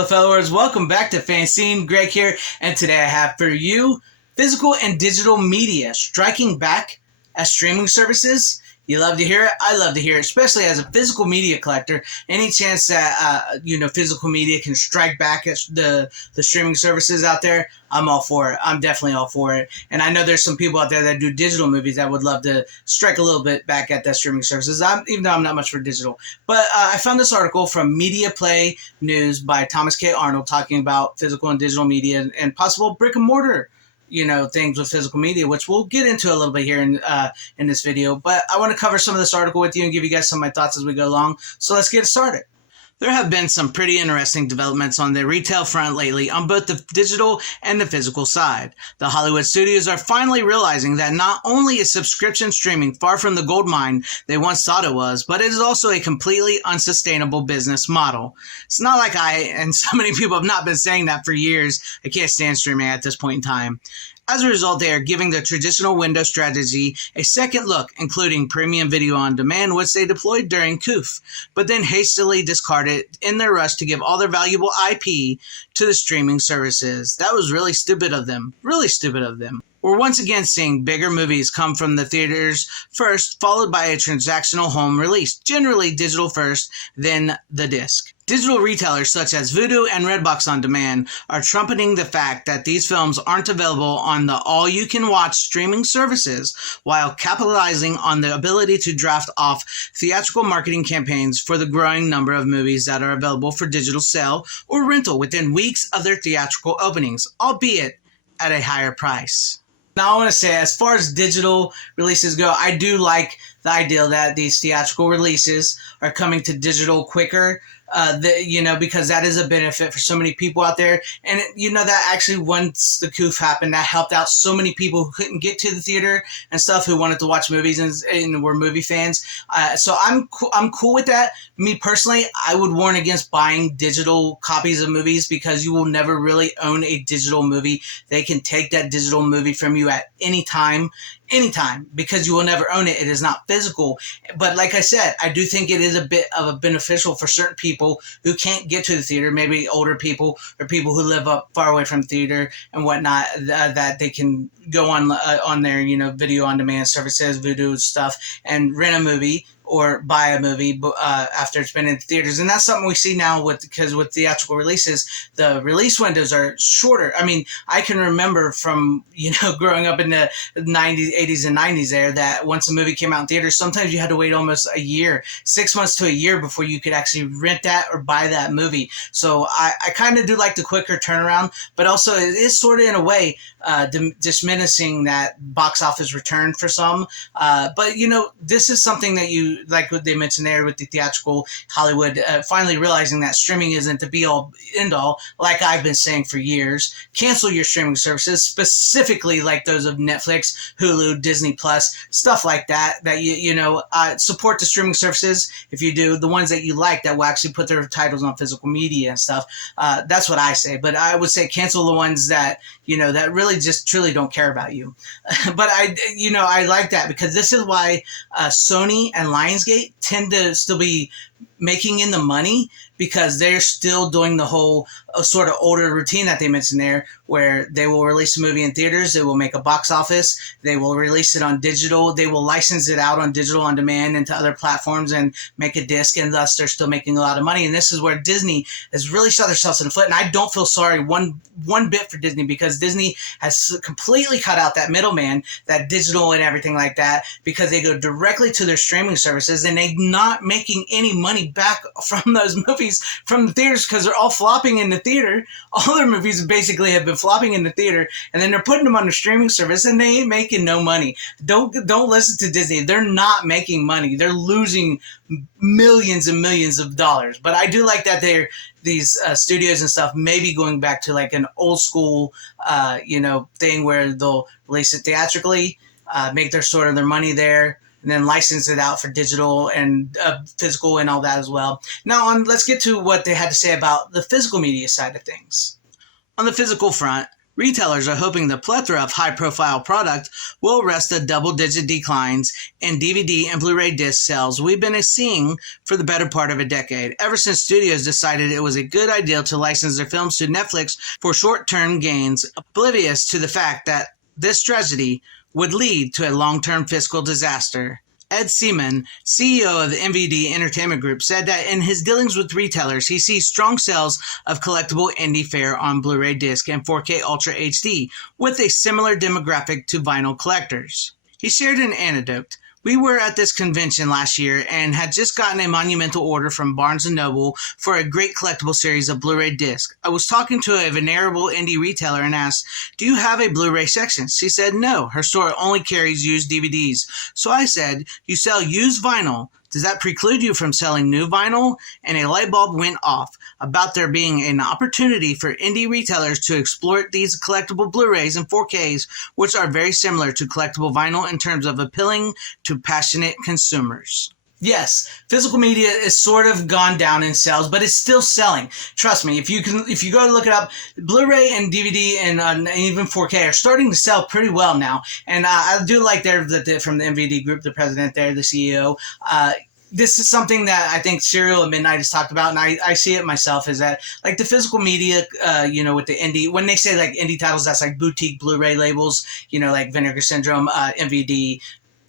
followers. Welcome back to FanZcene. Greg here, and today I have for you physical and digital media striking back as streaming services. You love to hear it. I love to hear it, especially as a physical media collector. Any chance that physical media can strike back at the streaming services out there, I'm all for it. I'm definitely all for it. And I know there's some people out there that do digital movies that would love to strike a little bit back at that streaming services. Even though I'm not much for digital, but I found this article from Media Play News by Thomas K. Arnold talking about physical and digital media and possible brick and mortar things with physical media, which we'll get into a little bit here in this video. But I want to cover some of this article with you and give you guys some of my thoughts as we go along. So let's get started. There have been some pretty interesting developments on the retail front lately on both the digital and the physical side. The Hollywood studios are finally realizing that not only is subscription streaming far from the gold mine they once thought it was, but it is also a completely unsustainable business model. It's not like I and so many people have not been saying that for years. I can't stand streaming at this point in time. As a result, they are giving the traditional window strategy a second look, including premium video on demand, which they deployed during COOF, but then hastily discarded in their rush to give all their valuable IP to the streaming services. That was really stupid of them. Really stupid of them. We're once again seeing bigger movies come from the theaters first, followed by a transactional home release, generally digital first, then the disc. Digital retailers such as Vudu and Redbox On Demand are trumpeting the fact that these films aren't available on the all-you-can-watch streaming services, while capitalizing on the ability to draft off theatrical marketing campaigns for the growing number of movies that are available for digital sale or rental within weeks of their theatrical openings, albeit at a higher price. Now, I want to say, as far as digital releases go, I do like the idea that these theatrical releases are coming to digital quicker, because that is a benefit for so many people out there. And, that actually, once the COOF happened, that helped out so many people who couldn't get to the theater and stuff, who wanted to watch movies and were movie fans. So I'm cool with that. Me personally, I would warn against buying digital copies of movies because you will never really own a digital movie. They can take that digital movie from you at any time, because you will never own it. It is not physical. But like I said, I do think it is a bit of a beneficial for certain people who can't get to the theater, maybe older people or people who live up far away from theater and whatnot, that they can go on their video on demand services, Vudu stuff, and rent a movie or buy a movie after it's been in theaters. And that's something we see now because with theatrical releases, the release windows are shorter. I mean, I can remember from, growing up in the 90s, 80s and 90s there, that once a movie came out in theaters, sometimes you had to wait almost a year, 6 months to a year before you could actually rent that or buy that movie. So I kind of do like the quicker turnaround, but also it is sort of in a way diminishing that box office return for some. But, this is something that like what they mentioned there with the theatrical Hollywood, finally realizing that streaming isn't the be-all, end-all, like I've been saying for years. Cancel your streaming services, specifically like those of Netflix, Hulu, Disney Plus, stuff like that, support the streaming services if you do, the ones that you like that will actually put their titles on physical media and stuff. That's what I say. But I would say cancel the ones that, that really just truly don't care about you. But I like that because this is why Sony and Lionsgate tend to still be making in the money, because they're still doing the whole sort of older routine that they mentioned there, where they will release a movie in theaters, they will make a box office, they will release it on digital, they will license it out on digital on demand into other platforms and make a disc, and thus they're still making a lot of money. And this is where Disney has really shot themselves in the foot. And I don't feel sorry one bit for Disney, because Disney has completely cut out that middleman, that digital and everything like that, because they go directly to their streaming services and they're not making any money back from those movies from the theaters, because they're all flopping in the theater. All their movies basically have been flopping in the theater, and then they're putting them on the streaming service and they ain't making no money. Don't listen to Disney. They're not making money. They're losing millions and millions of dollars. But I do like that these studios and stuff may be going back to like an old school thing where they'll release it theatrically, make their money there, and then license it out for digital and physical and all that as well. Now, let's get to what they had to say about the physical media side of things. On the physical front, Retailers are hoping the plethora of high-profile product will arrest the double-digit declines in DVD and Blu-ray disc sales we've been seeing for the better part of a decade, ever since studios decided it was a good idea to license their films to Netflix for short-term gains, oblivious to the fact that this tragedy would lead to a long-term fiscal disaster. Ed Seaman, CEO of the MVD Entertainment Group, said that in his dealings with retailers, he sees strong sales of collectible indie fare on Blu-ray disc and 4K Ultra HD with a similar demographic to vinyl collectors. He shared an anecdote. We were at this convention last year and had just gotten a monumental order from Barnes & Noble for a great collectible series of Blu-ray discs. I was talking to a venerable indie retailer and asked, "Do you have a Blu-ray section?" She said no, her store only carries used DVDs. So I said, "You sell used vinyl. Does that preclude you from selling new vinyl?" And a light bulb went off about there being an opportunity for indie retailers to exploit these collectible Blu-rays and 4Ks, which are very similar to collectible vinyl in terms of appealing to passionate consumers. Yes, physical media is sort of gone down in sales, but it's still selling. Trust me, if you go look it up, Blu-ray and DVD and even 4K are starting to sell pretty well now. And I do like from the MVD group, the president there, the CEO. This is something that I think Serial at Midnight has talked about, and I see it myself, is that like the physical media, with the indie, when they say like indie titles, that's like boutique Blu-ray labels, like Vinegar Syndrome, MVD,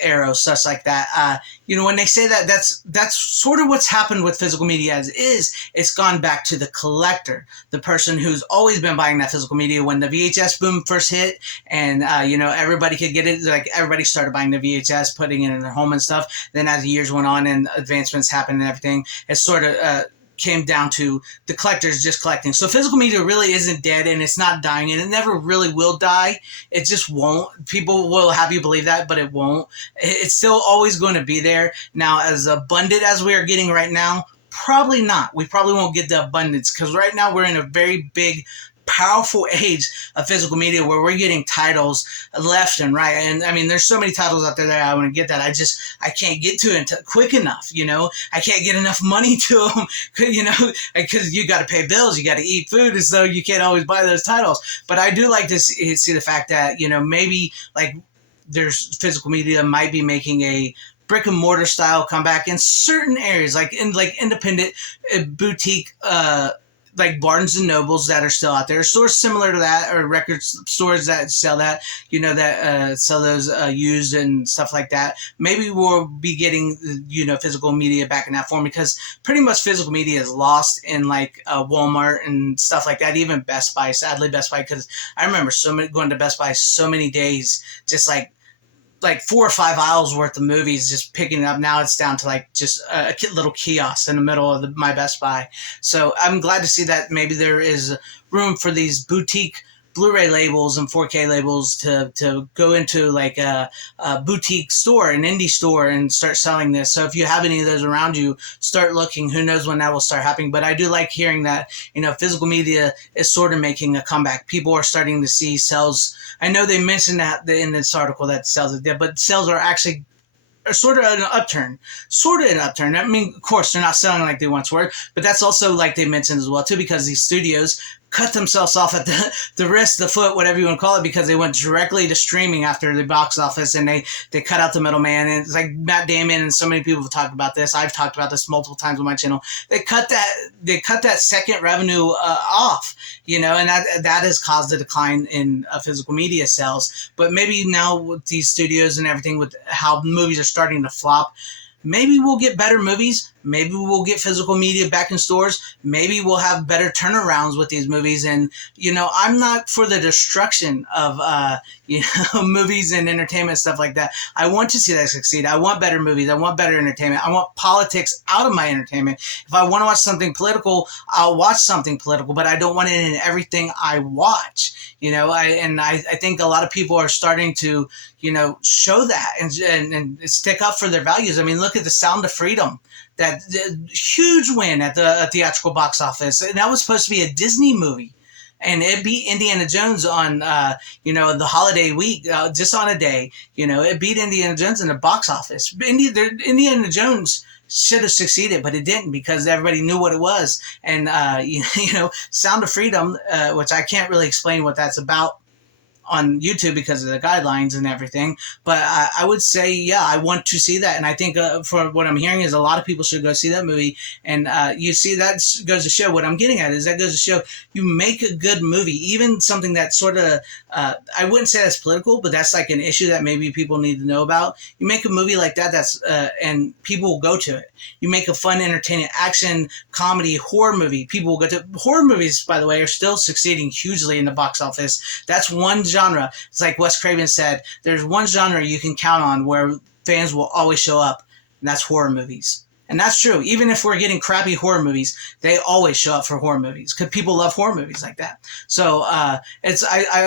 Arrow, such like that. When they say that, that's sort of what's happened with physical media as is. It's gone back to the collector, the person who's always been buying that physical media. When the VHS boom first hit and, everybody could get it, like everybody started buying the VHS, putting it in their home and stuff. Then as the years went on and advancements happened and everything, it sort of, came down to the collectors just collecting. So physical media really isn't dead, and it's not dying, and it never really will die. It just won't. People will have you believe that, but it won't. It's still always going to be there. Now, as abundant as we are getting right now, probably not. We probably won't get the abundance because right now we're in a very big, powerful age of physical media where we're getting titles left and right. And I mean, there's so many titles out there that I want to get that I can't get to it quick enough, I can't get enough money to them, because you got to pay bills, you got to eat food, and so you can't always buy those titles. But I do like to see the fact that, maybe like there's physical media might be making a brick and mortar style comeback in certain areas, like in independent boutique, like Barnes and Nobles that are still out there, stores similar to that, or record stores that sell that, that sell those used and stuff like that. Maybe we'll be getting, physical media back in that form, because pretty much physical media is lost in like Walmart and stuff like that, even Best Buy. Sadly, Best Buy, because I remember going to Best Buy so many days, just like 4 or 5 aisles worth of movies, just picking it up. Now it's down to like just a little kiosk in the middle of my Best Buy. So I'm glad to see that maybe there is room for these boutique Blu-ray labels and 4K labels to go into like a boutique store, an indie store, and start selling this. So if you have any of those around you, start looking. Who knows when that will start happening? But I do like hearing that, physical media is sort of making a comeback. People are starting to see sales. I know they mentioned that in this article that sales are dead, but sales are actually sort of an upturn. I mean, of course, they're not selling like they once were, but that's also like they mentioned as well too, because these studios cut themselves off at the wrist, the foot, whatever you want to call it, because they went directly to streaming after the box office, and they cut out the middleman. And it's like Matt Damon and so many people have talked about this. I've talked about this multiple times on my channel. They cut that second revenue off, and that has caused a decline in physical media sales. But maybe now with these studios and everything, with how movies are starting to flop, maybe we'll get better movies. Maybe we'll get physical media back in stores. Maybe we'll have better turnarounds with these movies. And, I'm not for the destruction of, movies and entertainment, stuff like that. I want to see that succeed. I want better movies. I want better entertainment. I want politics out of my entertainment. If I want to watch something political, I'll watch something political, but I don't want it in everything I watch. I think a lot of people are starting to, show that and stick up for their values. I mean, look at The Sound of Freedom. That huge win at the theatrical box office. And that was supposed to be a Disney movie. And it beat Indiana Jones on, the holiday week, just on a day. It beat Indiana Jones in the box office. Indiana Jones should have succeeded, but it didn't because everybody knew what it was. And Sound of Freedom, which I can't really explain what that's about on YouTube because of the guidelines and everything. But I would say, yeah, I want to see that. And I think for what I'm hearing is a lot of people should go see that movie. And you see, that goes to show what I'm getting at is that goes to show you make a good movie, even something that sort of, I wouldn't say that's political, but that's like an issue that maybe people need to know about. You make a movie like that, and people will go to it. You make a fun, entertaining action, comedy, horror movie. People will go to horror movies, by the way, are still succeeding hugely in the box office. That's one genre. It's like Wes Craven said, there's one genre you can count on where fans will always show up, and that's horror movies. And that's true. Even if we're getting crappy horror movies, they always show up for horror movies because people love horror movies like that. So I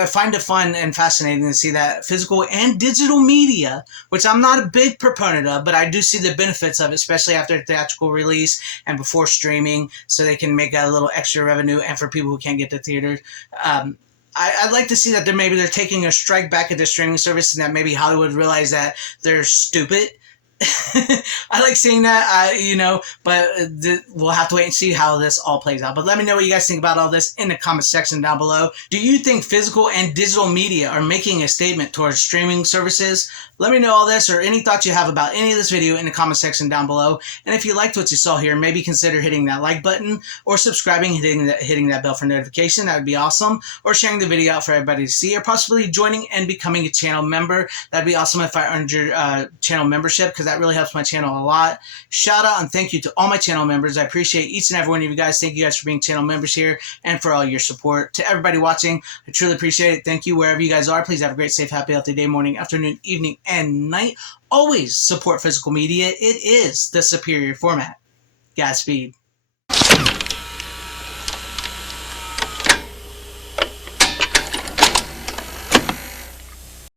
find it fun and fascinating to see that physical and digital media, which I'm not a big proponent of, but I do see the benefits of it, especially after a theatrical release and before streaming, so they can make a little extra revenue. And for people who can't get to theaters, I'd like to see that they're taking a strike back at the streaming service, and that maybe Hollywood realize that they're stupid. I like seeing that, but we'll have to wait and see how this all plays out. But let me know what you guys think about all this in the comment section down below. Do you think physical and digital media are making a statement towards streaming services? Let me know all this or any thoughts you have about any of this video in the comment section down below. And if you liked what you saw here, maybe consider hitting that like button or subscribing, hitting that bell for notification. That would be awesome. Or sharing the video out for everybody to see, or possibly joining and becoming a channel member. That'd be awesome if I earned your channel membership, because that really helps my channel a lot. Shout out and thank you to all my channel members. I appreciate each and every one of you guys. Thank you guys for being channel members here and for all your support. To everybody watching, I truly appreciate it. Thank you wherever you guys are. Please have a great, safe, happy, healthy day, morning, afternoon, evening, and night. Always support physical media. It is the superior format. Godspeed.